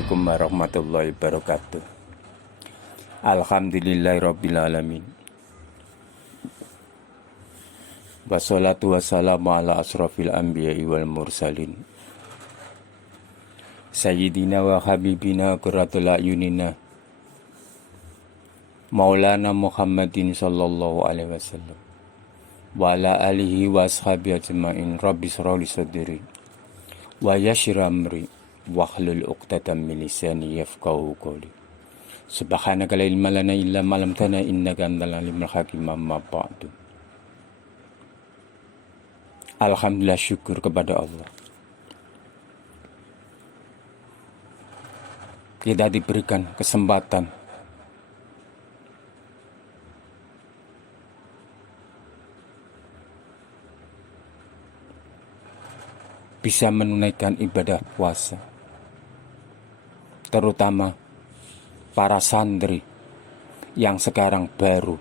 Assalamualaikum warahmatullahi wabarakatuh. Alhamdulillahirrabbilalamin. Wassalatu wassalamu ala asrafil anbiya'i wal mursalin Sayyidina wa habibina qurratul a'yunina Maulana Muhammadin sallallahu alaihi wasallam wa ala alihi wa ashabihi ajma'in. Rabbi shrah li sadri wa yassir amri wahlul 'uqdatam min lisani yafqahu qawli. Subhanaka la ilma lana illa ma 'allamtana innaka antal alimul hakim. Amma ba'du. Alhamdulillah, syukur kepada Allah. Kita diberikan kesempatan bisa menunaikan ibadah puasa, terutama para santri yang sekarang baru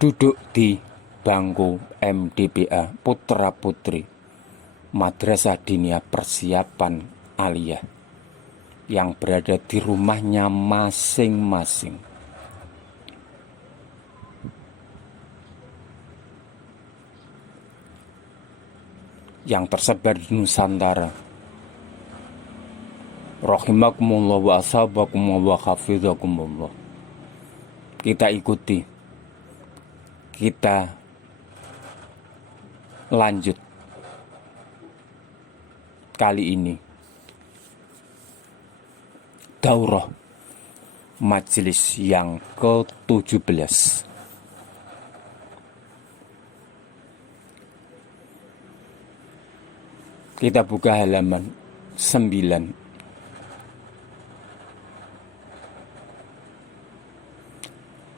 duduk di bangku MDPA Putra Putri Madrasah Diniyah Persiapan Aliyah yang berada di rumahnya masing-masing. Yang tersebar di Nusantara. Rahimakumullah wa asabakumullah wa hafizakumullah. Kita ikuti. Kita lanjut. Kali ini daurah majelis yang ke-17. Kita buka halaman 9.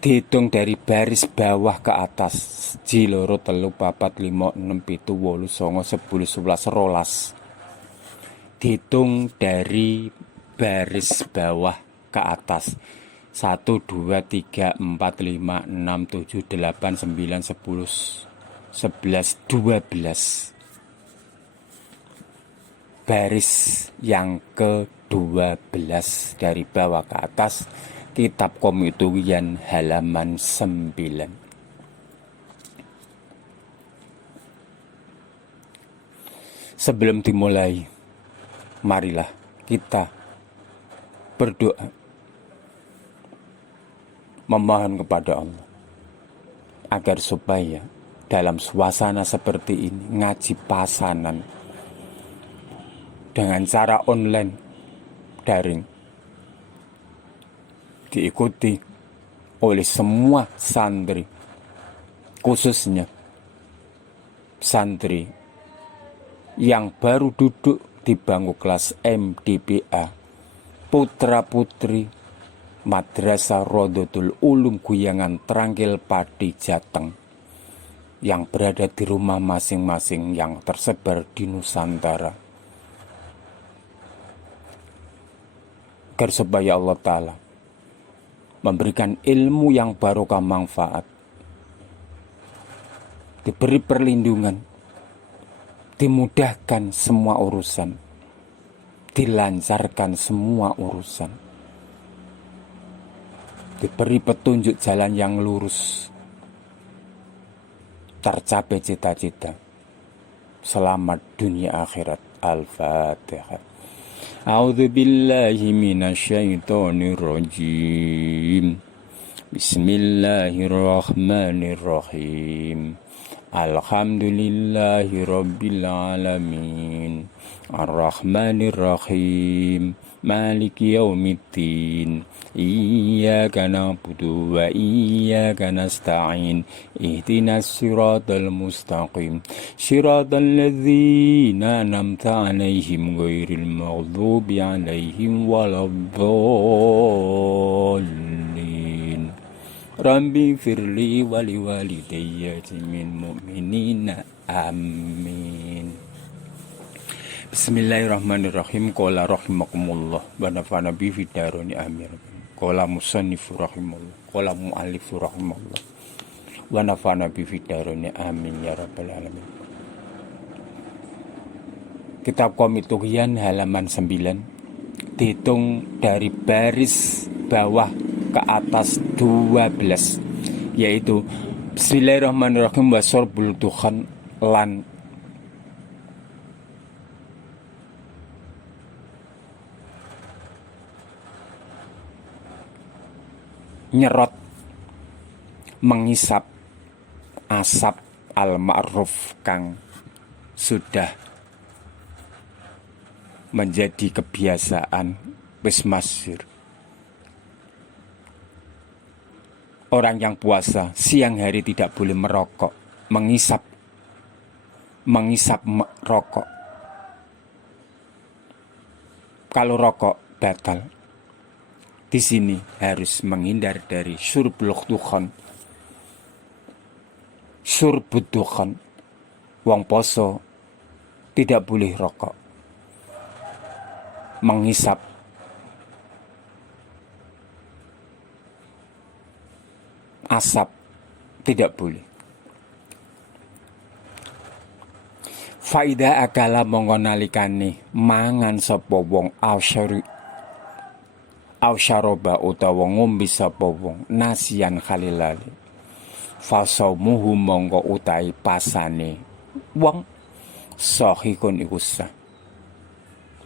Dihitung dari baris bawah ke atas. Jiloro telu papat 5 6 7 8 9 10 11 rolas. Dihitung dari baris bawah ke atas. 1 2 3 4 5 6 7 8 9 10 11 12. Baris yang ke-12 dari bawah ke atas, kitab Komituyan halaman 9. Sebelum dimulai, marilah kita berdoa, memohon kepada Allah agar supaya dalam suasana seperti ini, ngaji pasanan dengan cara online daring diikuti oleh semua santri, khususnya santri yang baru duduk di bangku kelas MDPA Putra Putri Madrasah Rodotul Ulum Guyangan Trangkil Pati Jateng yang berada di rumah masing-masing yang tersebar di Nusantara. Agar supaya Allah Ta'ala memberikan ilmu yang barokah manfaat, diberi perlindungan, dimudahkan semua urusan, dilancarkan semua urusan, diberi petunjuk jalan yang lurus, tercapai cita-cita, selamat dunia akhirat. Al-Fatihah. A'udzu billahi minasyaitonir rajim. Bismillahirrahmanirrahim. Alhamdulillahi rabbil alamin. Ar-Rahmanir-Rahim. Maliki yaumiddin. Iyyaka na'budu wa iyyaka nasta'in. Ihdinas siratal mustaqim. Siratal ladzina an'amta 'alaihim ghairil maghdubi 'alaihim waladdallin. Rabbi firli wali walidayya min mu'minina. Amin. Bismillahirrahmanirrahim. Qala rahimakumullah wa nafa'ana bi fidaroni amin. Qala musannifu rahimahullah. Qala mu'allifu rahimahullah. Wa nafa'ana bi fidaroni amin ya rabbal alamin. Kitab Qomit Tughyan halaman 9, dihitung dari baris bawah ke atas 12, yaitu Bismillahirrahmanirrahim wa sorbul dukhan lan nyerot mengisap asap al-ma'ruf kang sudah menjadi kebiasaan wis masyhur. Orang yang puasa siang hari tidak boleh merokok, mengisap rokok. Kalau rokok batal. Di sini harus menghindar dari syurbul dukhan. Syurbud dukhan. Wong poso tidak boleh rokok. Mengisap asap tidak boleh. Faida akala mongko nalikane mangan sapa wong ausyaroba utawa ngombe sapa wong nasian khalilali fasaumuhu mongko utai pasane wong sahihun iku sah.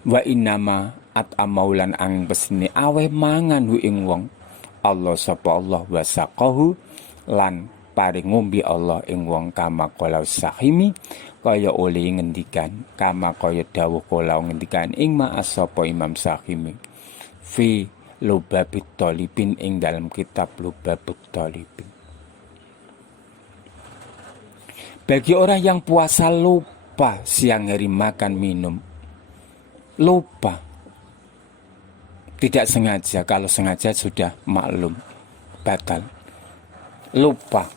Wa innama amaulan angin pesine awe mangan hu ing wong Allah sapa Allah wasaqahu lan paring ngombe Allah ing wong kama qala sahimi kaya oleh ngendikan kama kaya dawuh kala ngendikan ing ma'as sapa Imam Sahimi fi Lubabut Talibin ing dalam kitab Lubabut Talibin. Bagi orang yang puasa lupa siang hari makan minum, lupa, tidak sengaja, kalau sengaja sudah maklum batal. Lupa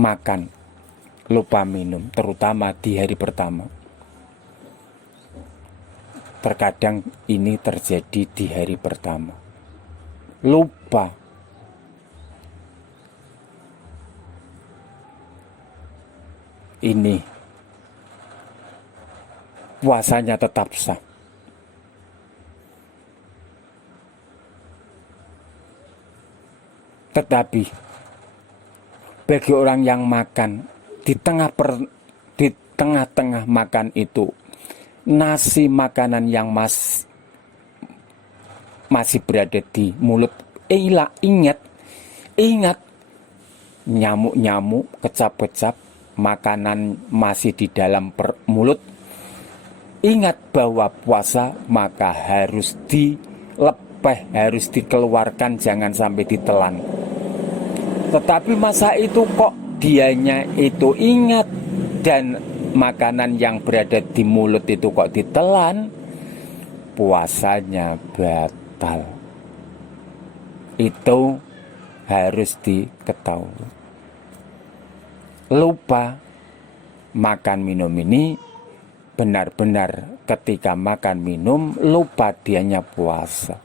makan, lupa minum, terutama di hari pertama. Terkadang ini terjadi di hari pertama. Lupa. Ini puasanya tetap sah. Tetapi bagi orang yang makan di tengah-tengah makan itu nasi makanan yang masih berada di mulut, ingat nyamuk, kecap-kecap, makanan masih di dalam mulut. Ingat bahwa puasa maka harus dilepeh, harus dikeluarkan, jangan sampai ditelan. Tetapi masa itu kok dianya itu ingat dan makanan yang berada di mulut itu kok ditelan, puasanya batal. Itu harus diketahui. Lupa makan minum ini benar-benar ketika makan minum lupa dianya puasa.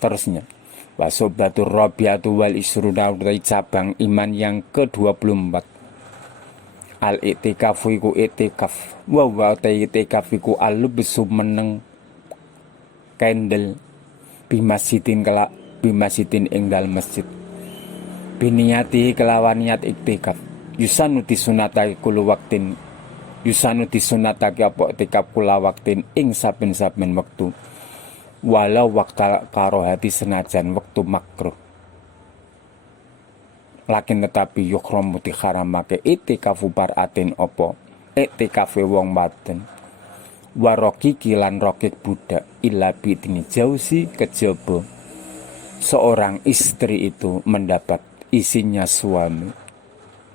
Terusnya wasobatur rabiatu wal isruna cabang iman yang ke-24 al-i'tikafu iku i'tikaf wa i'tikafiku al-lubsu meneng kendel bimasjidin ing dal masjid biniyati kelawan niat i'tikaf yusanu disunatake kula waktin yusanu disunatake apa i'tikaf kula waktin ing saben-saben wektu walau waktu karohati senajan waktu makruh lakin tetapi yukhramu diharamake i'tikafu baratin opo i'tikafe wong wadon waroki kilan rokik budak illa bidini jausi kejaba seorang istri itu mendapat isinya suami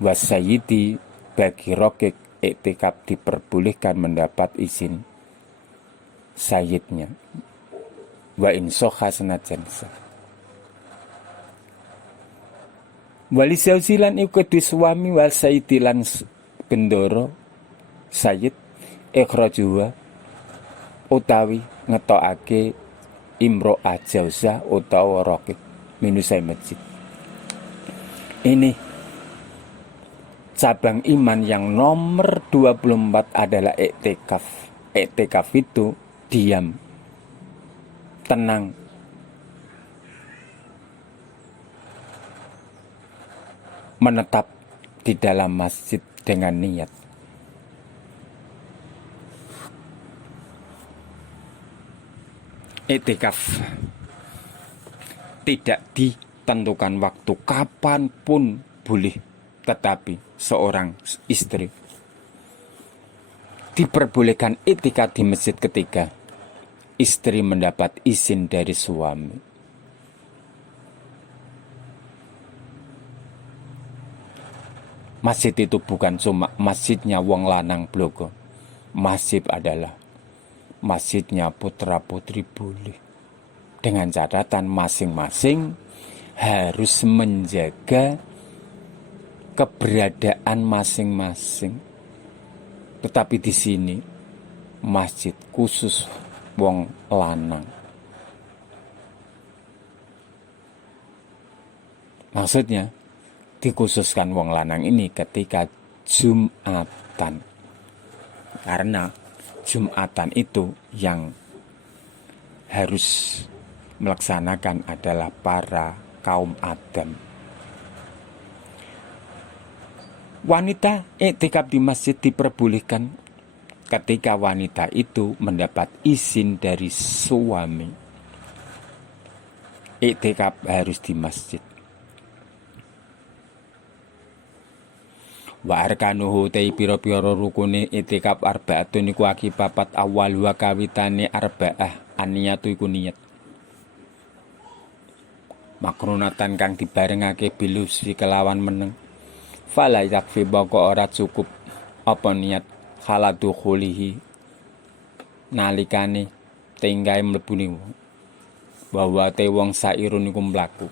wasayidi bagi rokik i'tikaf diperbolehkan mendapat izin sayyidnya wa in soha senajan sah. Wali sausilan iku di suami wal sayyidilan bendoro sayyid ikhrajuha utawi ngetokake imro ajauza utawa rokit minusai masjid. Ini cabang iman yang nomor 24 adalah iktikaf. Iktikaf itu diam, tenang, menetap di dalam masjid dengan niat. Iktikaf tidak ditentukan waktu, kapanpun boleh. Tetapi seorang istri diperbolehkan iktikaf di masjid ketika istri mendapat izin dari suami. Masjid itu bukan cuma masjidnya wong lanang blogo. Masjid adalah masjidnya putra-putri boleh. Dengan catatan masing-masing harus menjaga keberadaan masing-masing. Tetapi di sini masjid khusus wong lanang. Maksudnya dikhususkan wong lanang ini ketika Jumatan. Karena Jumatan itu yang harus melaksanakan adalah para kaum Adam. Wanita iktikaf di masjid diperbolehkan ketika wanita itu mendapat izin dari suami. Iktikaf harus di masjid. Wa arkanuhu tei pira-pira rukune iktikaf arbaatun iku akibat awal wa kawitane arbaah aniyatu iku niat. Makrunatan kang dibarengake bilusi kelawan meneng. Fala yakfi boko ora cukup apa niat khaladu khulihi nalikane tinggae mlebune wong. Bahwa te wong sairun iku mlaku.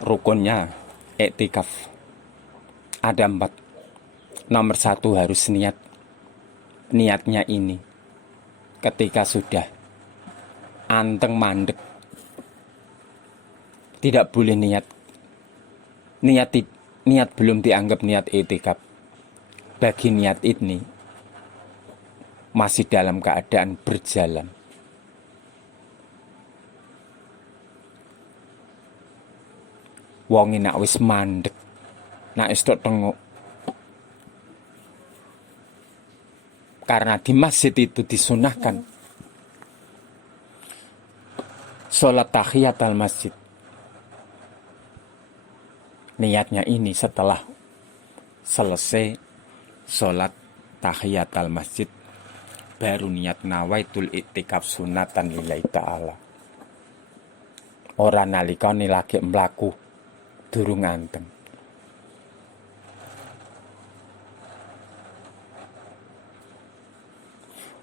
Rukunnya iktikaf ada 4. Nomor 1 harus niat. Niatnya ini ketika sudah anteng mandek, tidak boleh niat belum dianggap niat iktikaf. Bagi niat ini masih dalam keadaan berjalan. Wong nak wis mandek, nak wis tok tengok. Karena di masjid itu disunahkan sholat tahiyat al masjid. Niatnya ini setelah selesai sholat tahiyat al masjid, baru niat nawaitul iktikaf sunatan lillahi ta'ala. Ora nalikane lagi mlaku durung anteng.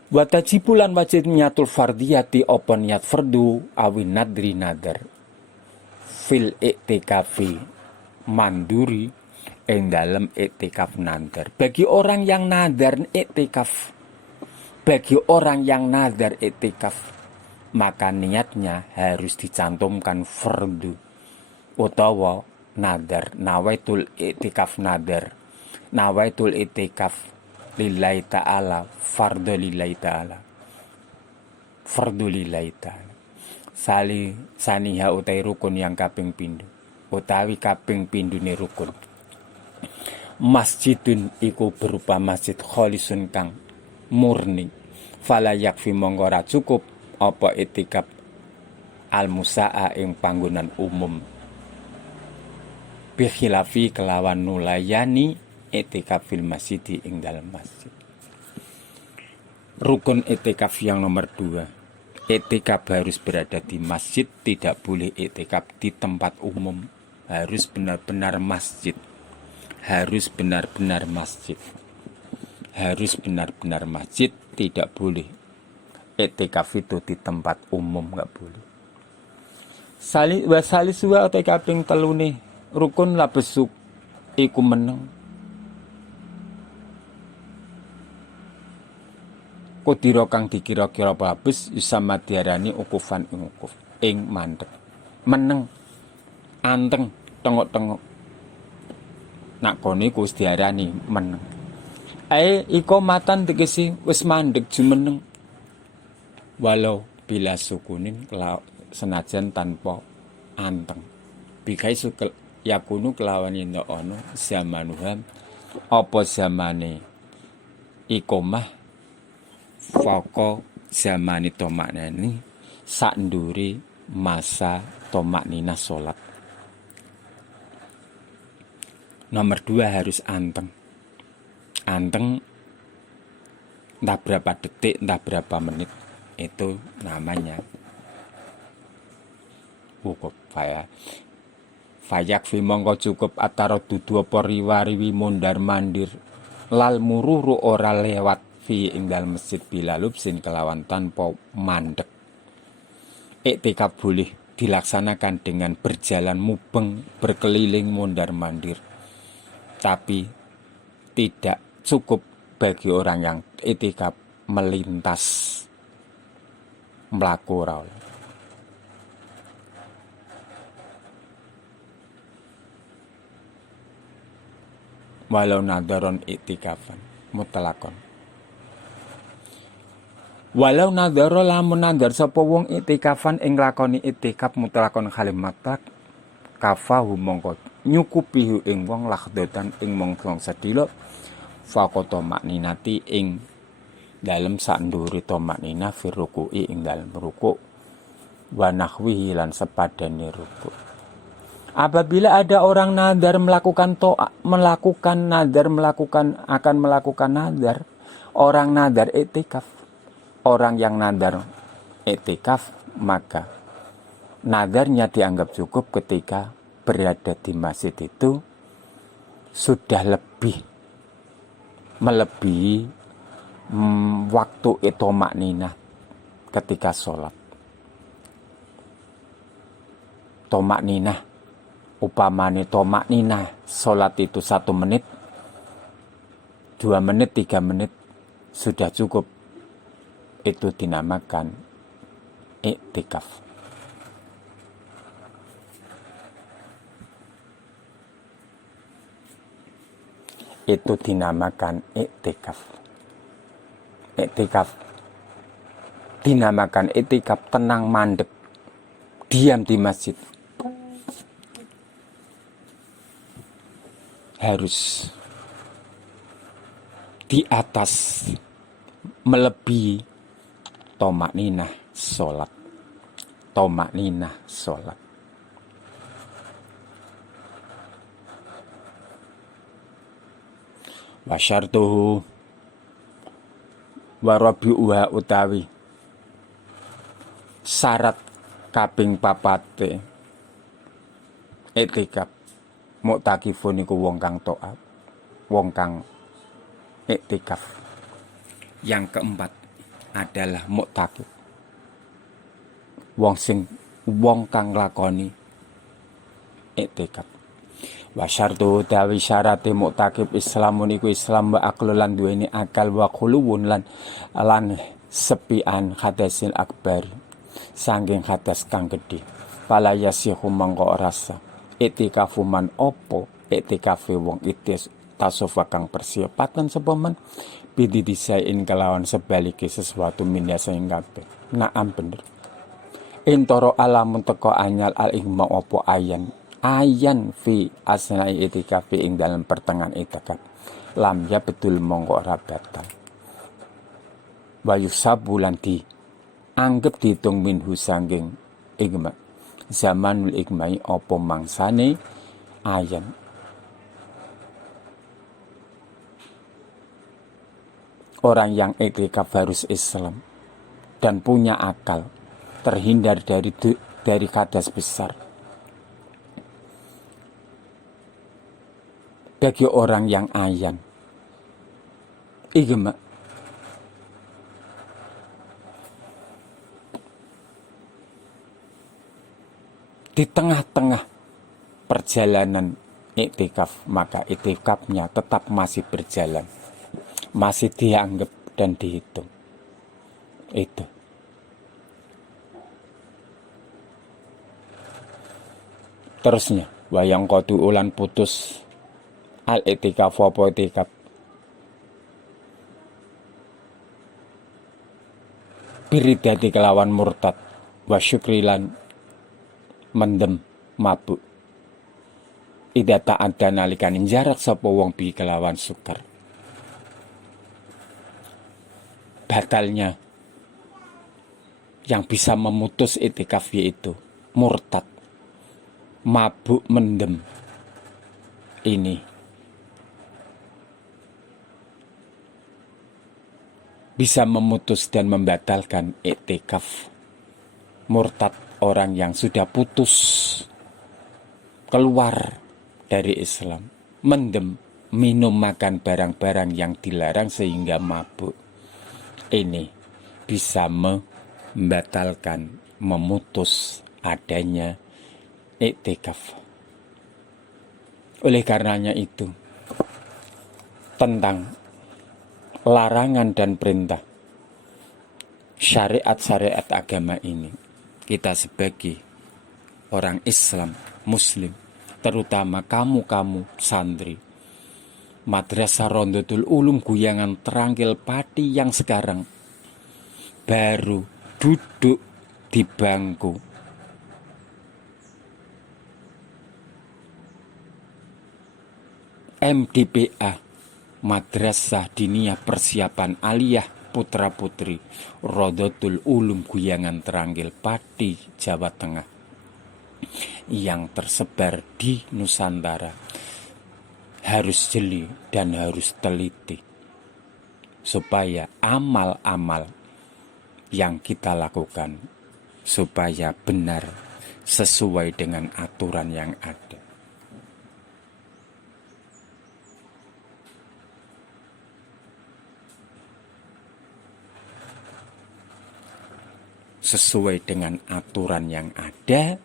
Watajibulan wajib niatul fardiyati opo niat fardu awi nadri nadar fil iktikafi manduri ing dalem iktikaf nadar. Bagi orang yang nadar iktikaf, maka niatnya harus dicantumkan fardu utawa nadar. Nawaitul iktikaf nadar, nawaitul iktikaf lillahi ta'ala, fardu lillahi ta'ala, fardu lillahi ta'ala. Saniha utai rukun yang kaping pindu, utawi kaping pindune rukun. Masjidun iku berupa masjid kholisun kang murni. Fala yakfi mongko cukup apa iktikaf al-musa'a ing panggonan umum. Bikhilafi kelawan nulayani iktikaf fil masjid ing dalam masjid. Rukun iktikaf yang nomor 2, iktikaf harus berada di masjid, tidak boleh iktikaf di tempat umum. Harus benar-benar masjid. Harus benar-benar masjid. Harus benar-benar masjid, tidak boleh iktikaf itu di tempat umum, nggak boleh. Wasalisuwa atau kaping telune rukun labesuk iku meneng Kudira kang dikira-kira babus sama diarani ukufan ing ukuf ing mandeg. Meneng anteng tengok-tengok. Nak kono iku wis diarani meneng. Iqomatan tegese wis mandeg jumeneng. Walau bila sukunin senajan tanpa anteng. Bikai sukel yakunu kelawan yen ana zamanuham apa zamane iqomah foko zamani tomaknani sak ndure masa tomaknina salat. Nomor 2 harus anteng. Anteng entah berapa detik, entah berapa menit, itu namanya wukuf. Fayak fi mongko cukup ataro dudu apa riwariwi mondar mandir lal mururu ora lewat fi ing dalem masjid bila lubsin kelawan tanpa mandek. Iktikaf boleh dilaksanakan dengan berjalan mubeng berkeliling mondar mandir, tapi tidak cukup bagi orang yang iktikaf melintas mlaku ora. Walau nadaron iktikafan mutlakon. Walau nadaro lamun nadar sapa wong iktikafan ing lakoni iktikaf mutlakon kalimat mutlak kafahu mongko nyukupi ing wong lakhdatan ing mongso sedilo faqata makninati ing dalem sak ndure to maknina fi ruku'i ing dalem ruku' wa nahwihi lan sepadane ruku'. Apabila ada orang nadar melakukan nadar, orang nadar iktikaf, orang yang nadar iktikaf, maka nadarnya dianggap cukup ketika berada di masjid itu sudah melebihi waktu itomakninah ketika sholat. Tomakninah, upamane tomakninah sholat itu 1 menit, 2 menit, 3 menit sudah cukup. Itu dinamakan iktikaf. Itu dinamakan iktikaf. Iktikaf dinamakan iktikaf tenang mandek, diam di masjid. Harus di atas melebihi tomakninah sholat. Tomakninah sholat. Wasyartuhu warabi'uha utawi syarat kaping 4 iktikaf muktakifun iku wong kang taat, wong kang iktikaf. Yang keempat adalah muktakif, wong kang lakoni iktikaf. Wa syartu dawi syarate muktakif islamun iku Islam wa aqlu lan duweni akal wa khuluwun lan sepian hadasin akbar sangking hadas kang gedhe. Pala yasihu mangko rasa iktikafu man opo iktikafe wong itis tasofa kang persiapatan sapa man bidi disain kelawan sebalike sesuatu minya sing kabeh. Naam bener. Intoro alamun teko anyal al ihma opo ayan fi asnai itikafi ing dalam pertengahan itikaf lam ya betul mongko ora batal. Wayu sabulan di anggap dihitung minhu sangking igma zamanul igmai opo mangsane ayan. Orang yang iktikaf harus Islam dan punya akal, terhindar dari hadas besar. Bagi orang yang ayan, igma di tengah-tengah perjalanan iktikaf, maka iktikafnya tetap masih berjalan, masih dianggap dan dihitung. Itu. Terusnya, wayang kodu ulan putus al itikaf apa itikaf. Biridati kelawan murtad wa syukrilan mendem mabuk. Ida ta'adda nalikane jarak sapa wong bi kelawan sukar. Batalnya yang bisa memutus itikaf yaitu murtad, mabuk, mendem. Ini bisa memutus dan membatalkan iktikaf. Murtad orang yang sudah putus, keluar dari Islam, mendem, minum, makan barang-barang yang dilarang sehingga mabuk. Ini bisa membatalkan, memutus adanya iktikaf. Oleh karenanya itu, tentang larangan dan perintah syariat-syariat agama ini, kita sebagai orang Islam, Muslim, terutama kamu santri Madrasah Rondotul Ulum Guyangan Terangkil Pati yang sekarang baru duduk di bangku MDPA, Madrasah Diniyah Persiapan Aliyah Putra Putri Rondotul Ulum Guyangan Terangkil Pati, Jawa Tengah, yang tersebar di Nusantara, harus jeli dan harus teliti supaya amal-amal yang kita lakukan supaya benar sesuai dengan aturan yang ada. Sesuai dengan aturan yang ada,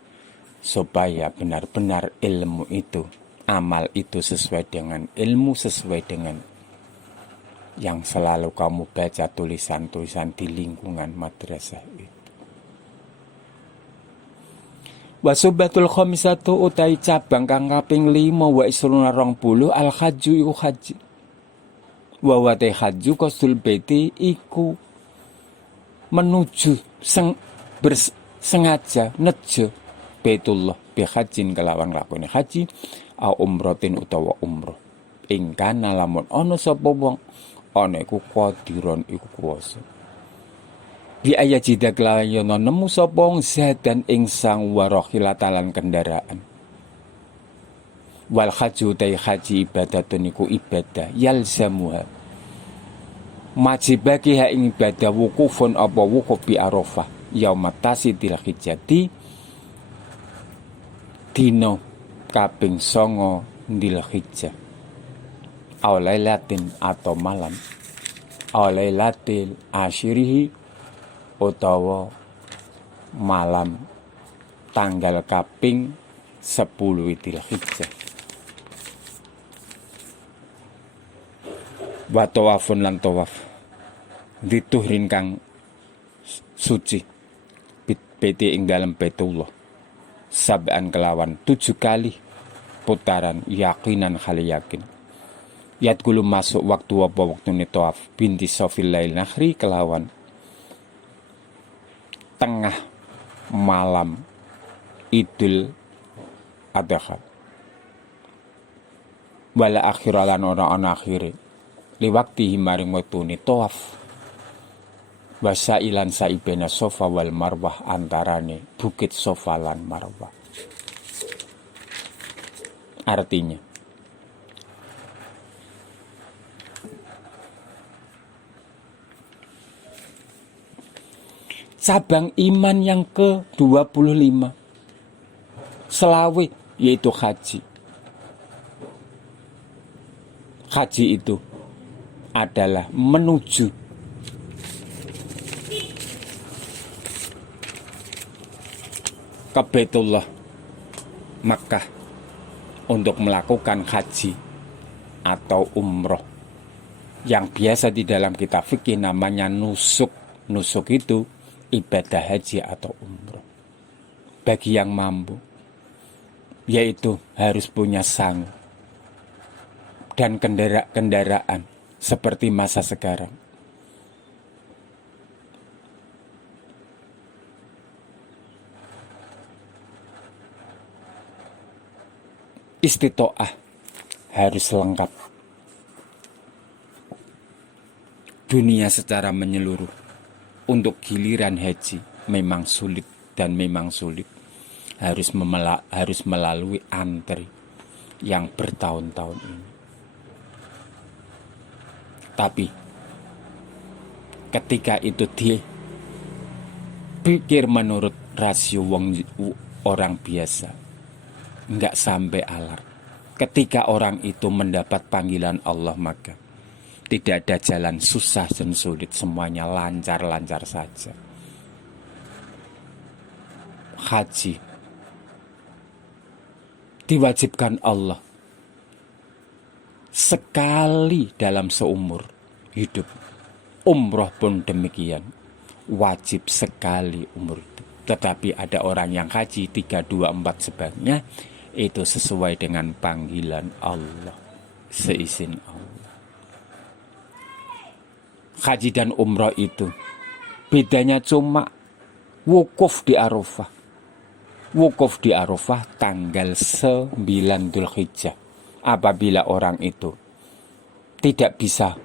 supaya benar-benar ilmu itu, amal itu sesuai dengan ilmu, sesuai dengan yang selalu kamu baca tulisan-tulisan di lingkungan madrasah itu. Wasubatul khamisatu utai cabang kang kaping 5 wa isruna 20 al hajju iku haji. Wa wate hajju qasdul baiti iku menuju bersengaja nejo Baitullah bihajin kelawan lakone haji au umrotin utawa umroh. Ingkana lamun ana sapa wong ana iku qadiron iku kuwasa. Bi ayajida kelawan yono nemu sapa wong zadan ing sang warohilatalan kendaraan. Wal haju tai haji ibadatun iku ibadah yalzamuha. Majibaki ha ing ibadah wukufun apa wukuf bi Arafah yaumat tasidil hijjati dino kaping 9 Dzul Hijjah. Aulailatin atau malam, aulailatil asyirihi utawa malam tanggal kaping 10 Dzul Hijjah. Wa tawafun lan tawaf dituhrin kang suci beti ing dalam Baitullah sab'an kelawan 7 kali putaran yakinan kali yakin. Yat gulu masuk waktu apa waktu ni tawaf binti sofil lail nakhri kelawan tengah malam Idul Adha. Wala akhiralan orang akhiri liwakti himaring waktu ni tawaf wasailan saibena sofa wal marwah antarane bukit sofa lan marwah. Artinya cabang iman yang ke-25 selawe yaitu haji. Haji itu adalah menuju ke Baitullah Makkah untuk melakukan haji atau umroh yang biasa di dalam kitab fikih namanya nusuk Nusuk itu ibadah haji atau umroh. Bagi yang mampu, yaitu harus punya sang dan kendaraan seperti masa sekarang. Istitoah harus lengkap. Dunia secara menyeluruh untuk giliran haji memang sulit dan memang sulit. Harus melalui antri yang bertahun-tahun ini. Tapi ketika itu dipikir menurut rasio orang biasa, enggak sampai alar. Ketika orang itu mendapat panggilan Allah, maka tidak ada jalan susah dan sulit, semuanya lancar-lancar saja. Haji diwajibkan Allah sekali dalam seumur hidup. Umroh pun demikian, wajib sekali umur hidup. Tetapi ada orang yang haji 3, 2, 4 sebagainya, itu sesuai dengan panggilan Allah, seizin Allah. Haji dan umroh itu bedanya cuma wukuf di Arafah. Wukuf di Arafah tanggal 9 Dzulhijjah. Apabila orang itu tidak bisa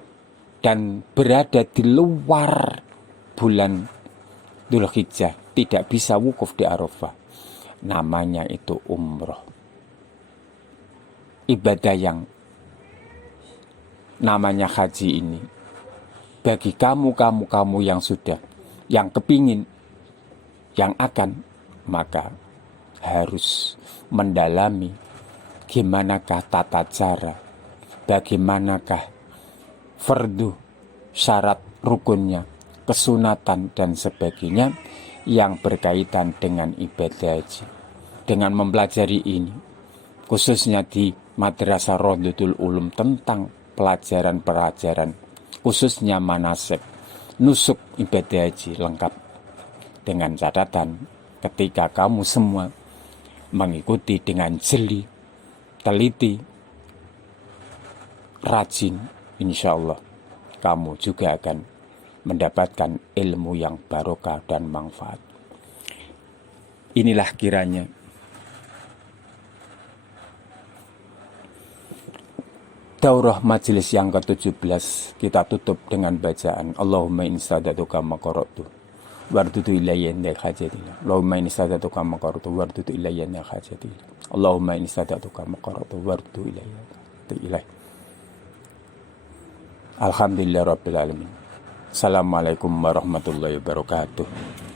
dan berada di luar bulan Dzulhijjah, tidak bisa wukuf di Arafah, namanya itu umroh. Ibadah yang namanya haji ini, bagi kamu yang sudah, yang kepingin, yang akan, maka harus mendalami gimanakah tata cara, bagaimanakah fardu, syarat rukunnya, kesunatan dan sebagainya yang berkaitan dengan ibadah haji. Dengan mempelajari ini, khususnya di Madrasah Rohdatul Ulum, tentang pelajaran-pelajaran khususnya manasik, nusuk ibadah haji lengkap, dengan catatan ketika kamu semua mengikuti dengan jeli, teliti, rajin, insya Allah kamu juga akan mendapatkan ilmu yang barokah dan manfaat. Inilah kiranya daurah majelis yang ke-17, kita tutup dengan bacaan Allahumma in sadatuka maqaratu wardudu ilayya indal hajatillah. Allahumma in sadatuka maqaratu wardudu ilayya indal hajatillah. Allahumma in sadatuka maqaratu wardudu ilayya. Alhamdulillah rabbil alamin. Assalamualaikum warahmatullahi wabarakatuh.